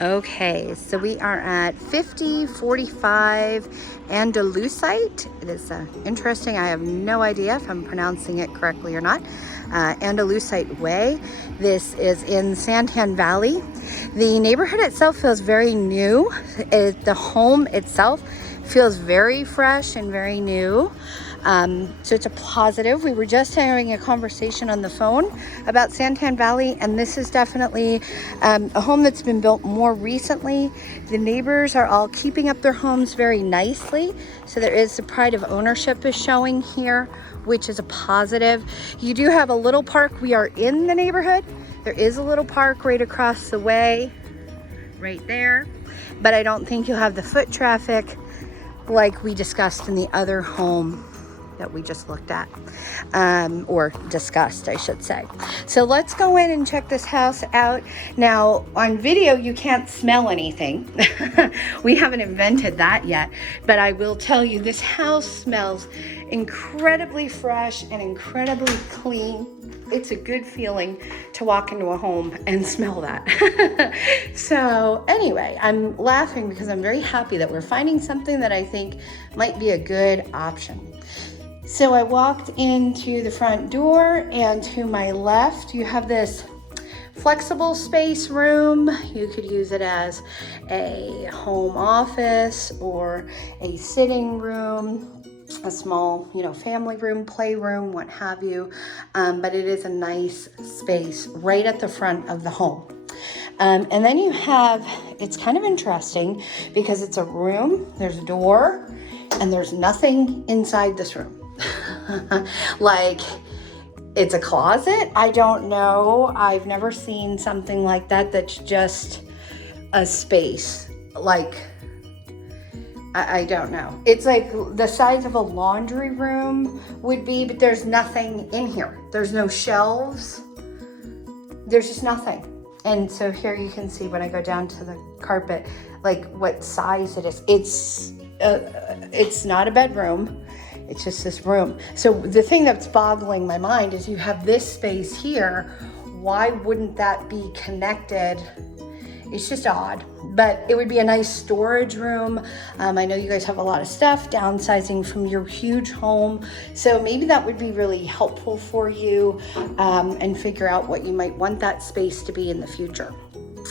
Okay, so we are at 5045 Andalusite. It is interesting. I have no idea if I'm pronouncing it correctly or not. Andalusite Way. This is in Santan Valley. The neighborhood itself feels very new. The home itself feels very fresh and very new. So it's a positive. We were just having a conversation on the phone about Santan Valley, and this is definitely a home that's been built more recently. The neighbors are all keeping up their homes very nicely, so there is the pride of ownership is showing here, which is a positive. You do have a little park. We are in the neighborhood. There is a little park right across the way, right there, but I don't think you'll have the foot traffic like we discussed in the other home that we just looked at, or discussed, I should say. So let's go in and check this house out. Now, on video, you can't smell anything. We haven't invented that yet, but I will tell you, this house smells incredibly fresh and incredibly clean. It's a good feeling to walk into a home and smell that. So anyway, I'm laughing because I'm very happy that we're finding something that I think might be a good option. So I walked into the front door, and to my left, you have this flexible space room. You could use it as a home office or a sitting room, a small, family room, playroom, what have you. But it is a nice space right at the front of the home. And then you have, it's kind of interesting because it's a room, there's a door, and there's nothing inside this room. Like, it's a closet. I don't know. I've never seen something like that that's just a space. Like, I don't know. It's like the size of a laundry room would be, but there's nothing in here. There's no shelves. There's just nothing. And so here you can see when I go down to the carpet, like what size it is. It's not a bedroom. It's just this room. So the thing that's boggling my mind is you have this space here. Why wouldn't that be connected? It's just odd, but it would be a nice storage room. I know you guys have a lot of stuff, downsizing from your huge home. So maybe that would be really helpful for you, and figure out what you might want that space to be in the future.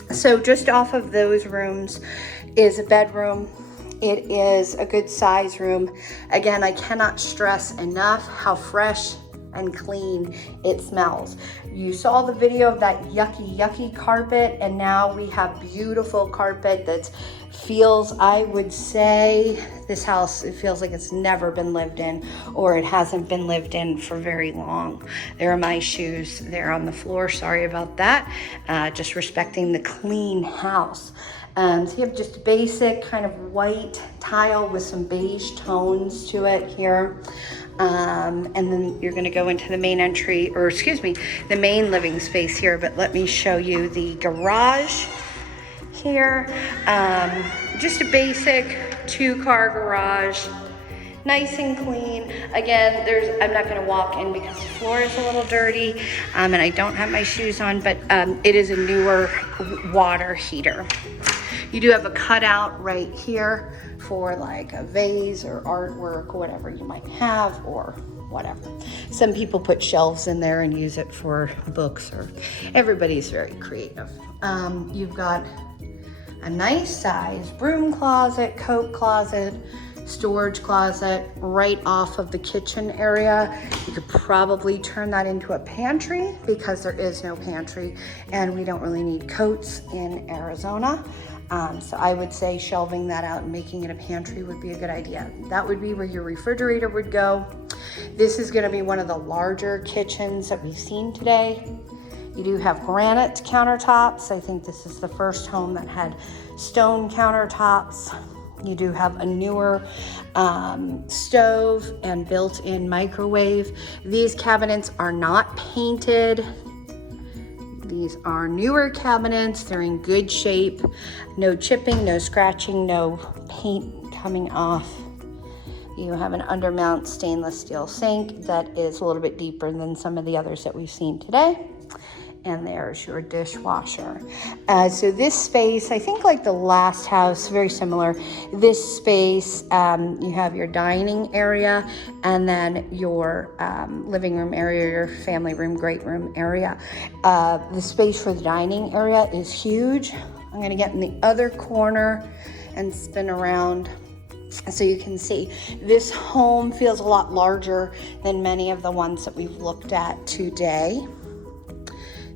So just off of those rooms is a bedroom. It is a good size room. Again, I cannot stress enough how fresh and clean it smells. You saw the video of that yucky carpet, and now we have beautiful carpet that feels, I would say, this house, it feels like it's never been lived in, or it hasn't been lived in for very long. There are my shoes there on the floor. Sorry about that. Just respecting the clean house. So you have just a basic kind of white tile with some beige tones to it here. And then you're going to go into the main the main living space here. But let me show you the garage here. Just a basic 2-car garage. Nice and clean. Again, I'm not going to walk in because the floor is a little dirty, and I don't have my shoes on, but it is a newer water heater. You do have a cutout right here for like a vase or artwork, whatever you might have, or whatever. Some people put shelves in there and use it for books, or everybody's very creative. You've got a nice size broom closet, coat closet, storage closet right off of the kitchen area. You could probably turn that into a pantry because there is no pantry, and we don't really need coats in Arizona. So I would say shelving that out and making it a pantry would be a good idea. That would be where your refrigerator would go. This is going to be one of the larger kitchens that we've seen today. You do have granite countertops. I think this is the first home that had stone countertops. You do have a newer stove and built-in microwave. These cabinets are not painted. These are newer cabinets. They're in good shape. No chipping, no scratching, no paint coming off. You have an undermount stainless steel sink that is a little bit deeper than some of the others that we've seen today. and there's your dishwasher. So this space, I think like the last house, very similar. This space, you have your dining area and then your living room area, your family room, great room area. The space for the dining area is huge. I'm gonna get in the other corner and spin around so you can see. This home feels a lot larger than many of the ones that we've looked at today.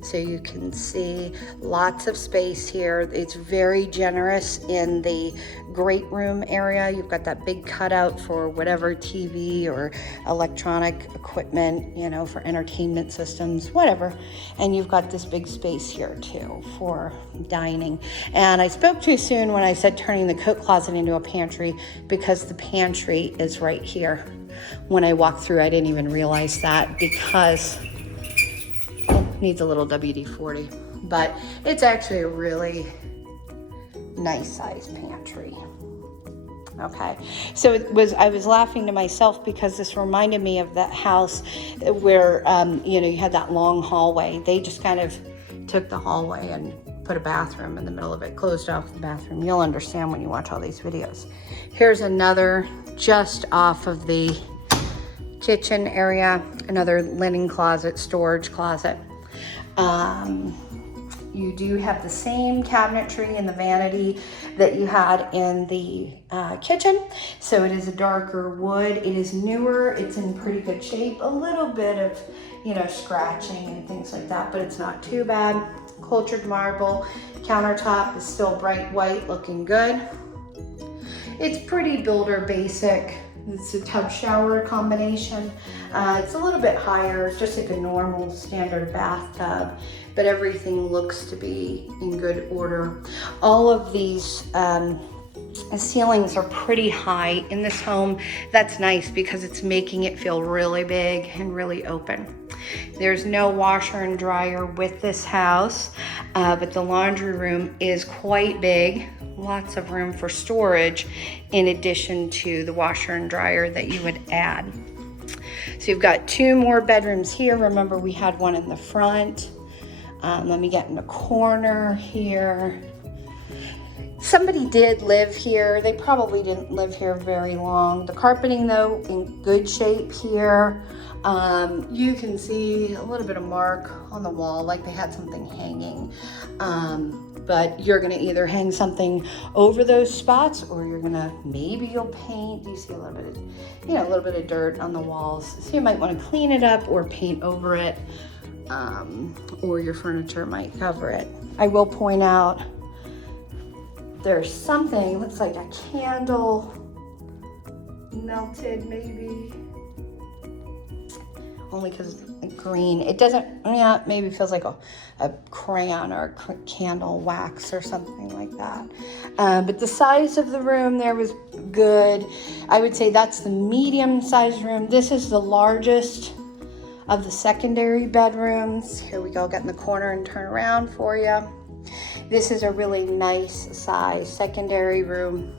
So you can see lots of space here. It's very generous in the great room area. You've got that big cutout for whatever TV or electronic equipment, you know, for entertainment systems, whatever. And you've got this big space here too for dining. And I spoke too soon when I said turning the coat closet into a pantry, because the pantry is right here. When I walked through, I didn't even realize that, because needs a little WD-40, but it's actually a really nice size pantry. Okay, so I was laughing to myself because this reminded me of that house where you know, you had that long hallway. They just kind of took the hallway and put a bathroom in the middle of it, closed off the bathroom. You'll understand when you watch all these videos. Here's another just off of the kitchen area, another linen closet, storage closet. You do have the same cabinetry and the vanity that you had in the kitchen. So it is a darker wood. It is newer. It's in pretty good shape. A little bit of, you know, scratching and things like that, but it's not too bad. Cultured marble. Countertop is still bright white, looking good. It's pretty builder basic. It's a tub shower combination. It's a little bit higher. It's just like a normal standard bathtub, but everything looks to be in good order. All of these ceilings are pretty high in this home. That's nice because it's making it feel really big and really open. There's no washer and dryer with this house, but the laundry room is quite big. Lots of room for storage in addition to the washer and dryer that you would add. So you've got two more bedrooms here. Remember, we had one in the front. Let me get in the corner here. Somebody did live here. They probably didn't live here very long. The carpeting, though, in good shape here. You can see a little bit of mark on the wall, like they had something hanging. But you're gonna either hang something over those spots, or you're gonna, maybe you'll paint. You see a little bit of, you know, a little bit of dirt on the walls. So you might wanna clean it up or paint over it, or your furniture might cover it. I will point out there's something, looks like a candle melted maybe. Only because it's green. It doesn't, yeah, maybe feels like a crayon or a candle wax or something like that. But the size of the room there was good. I would say that's the medium sized room. This is the largest of the secondary bedrooms. Here we go, get in the corner and turn around for you. This is a really nice size secondary room.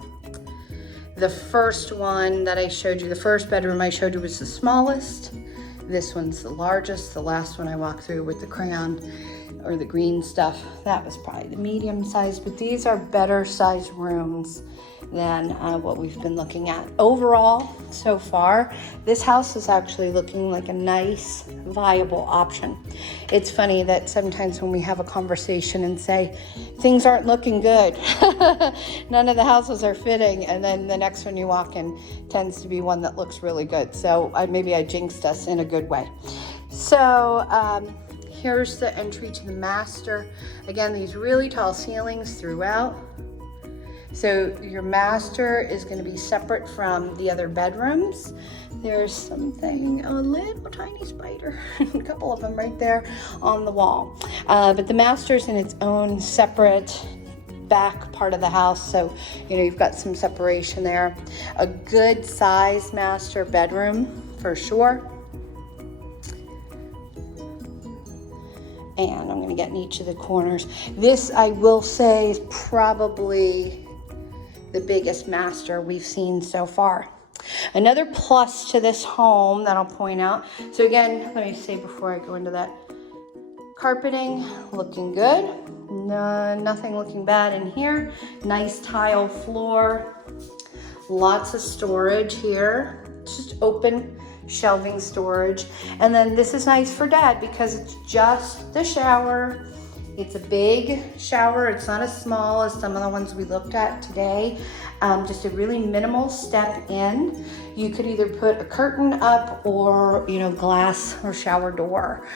The first one that I showed you, the first bedroom I showed you, was the smallest. This one's the largest. The last one I walked through with the crayon or the green stuff, that was probably the medium size, but these are better sized rooms than what we've been looking at. Overall, so far, this house is actually looking like a nice, viable option. It's funny that sometimes when we have a conversation and say, things aren't looking good, none of the houses are fitting, and then the next one you walk in tends to be one that looks really good. So maybe I jinxed us in a good way. So here's the entry to the master. Again, these really tall ceilings throughout. So your master is going to be separate from the other bedrooms. There's something, a little tiny spider, a couple of them right there on the wall. But the master's in its own separate back part of the house, so you know you've got some separation there. A good size master bedroom for sure. And I'm going to get in each of the corners. This, I will say, is probably the biggest master we've seen so far. Another plus to this home that I'll point out. So again, let me say before I go into that, Carpeting looking good. No, nothing looking bad in here. Nice tile floor. Lots of storage here. Just open shelving storage. And then this is nice for Dad because it's just the shower. It's a big shower. It's not as small as some of the ones we looked at today. Just a really minimal step in. You could either put a curtain up or, glass or shower door.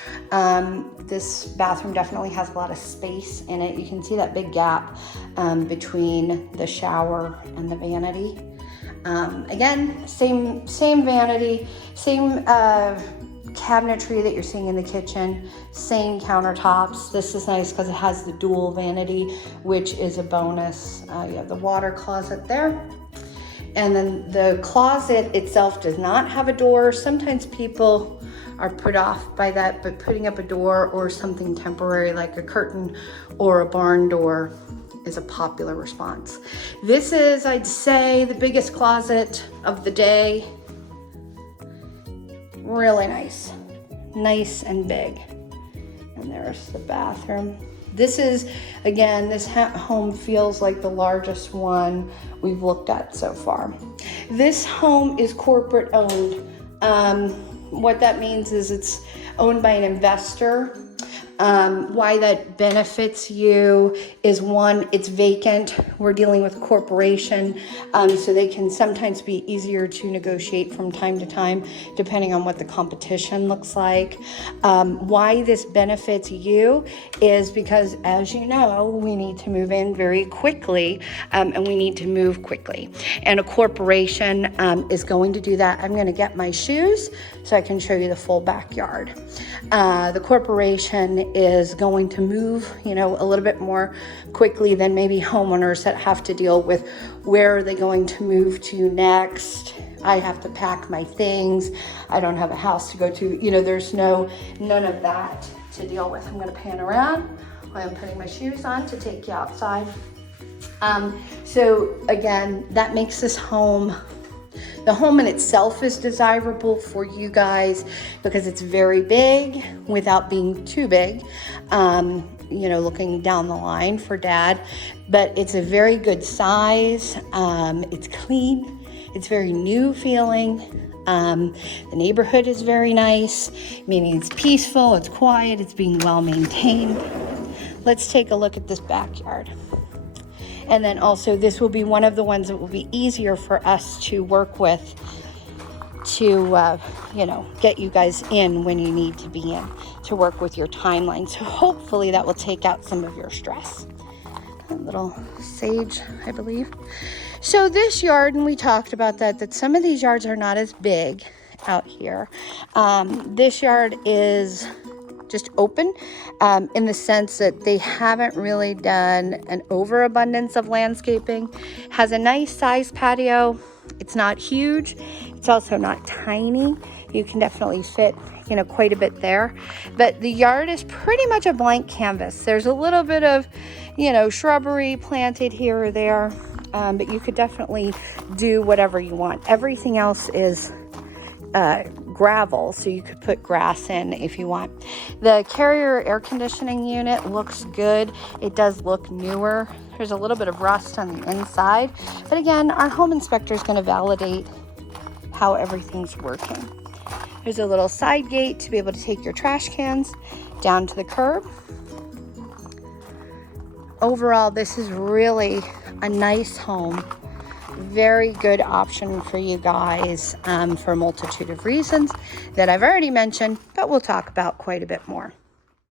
This bathroom definitely has a lot of space in it. You can see that big gap between the shower and the vanity. Again, same vanity, same cabinetry that you're seeing in the kitchen, same countertops. This is nice because it has the dual vanity, which is a bonus. You have the water closet there. And then the closet itself does not have a door. Sometimes people are put off by that, but putting up a door or something temporary like a curtain or a barn door is a popular response. This is, I'd say, the biggest closet of the day. Really nice and big. And there's the bathroom. This is, again, this home feels like the largest one we've looked at so far. This home is corporate owned. What that means is it's owned by an investor. Why that benefits you is, one, it's vacant. We're dealing with a corporation, so they can sometimes be easier to negotiate from time to time, depending on what the competition looks like. Why this benefits you is because, as you know, we need to move in very quickly, and we need to move quickly. And a corporation is going to do that. I'm going to get my shoes so I can show you the full backyard. The corporation is going to move, a little bit more quickly than maybe homeowners that have to deal with where are they going to move to next. I have to pack my things. I don't have a house to go to. There's none of that to deal with. I'm going to pan around while I'm putting my shoes on to take you outside. So again, that makes this home. The home in itself is desirable for you guys because it's very big without being too big, looking down the line for Dad. But it's a very good size. It's clean. It's very new feeling. The neighborhood is very nice, meaning it's peaceful, it's quiet, it's being well maintained. Let's take a look at this backyard. And then also this will be one of the ones that will be easier for us to work with to, get you guys in when you need to be in, to work with your timeline. So hopefully that will take out some of your stress. A little sage, I believe. So this yard, and we talked about that some of these yards are not as big out here. This yard is just open in the sense that they haven't really done an overabundance of landscaping. Has a nice size patio. It's not huge. It's also not tiny. You can definitely fit, quite a bit there. But the yard is pretty much a blank canvas. There's a little bit of, shrubbery planted here or there, but you could definitely do whatever you want. Everything else is gravel, so you could put grass in if you want. The Carrier air conditioning unit looks good. It does look newer. There's a little bit of rust on the inside, but again, our home inspector is going to validate how everything's working. There's a little side gate to be able to take your trash cans down to the curb. Overall, this is really a nice home. Very good option for you guys for a multitude of reasons that I've already mentioned, but we'll talk about quite a bit more.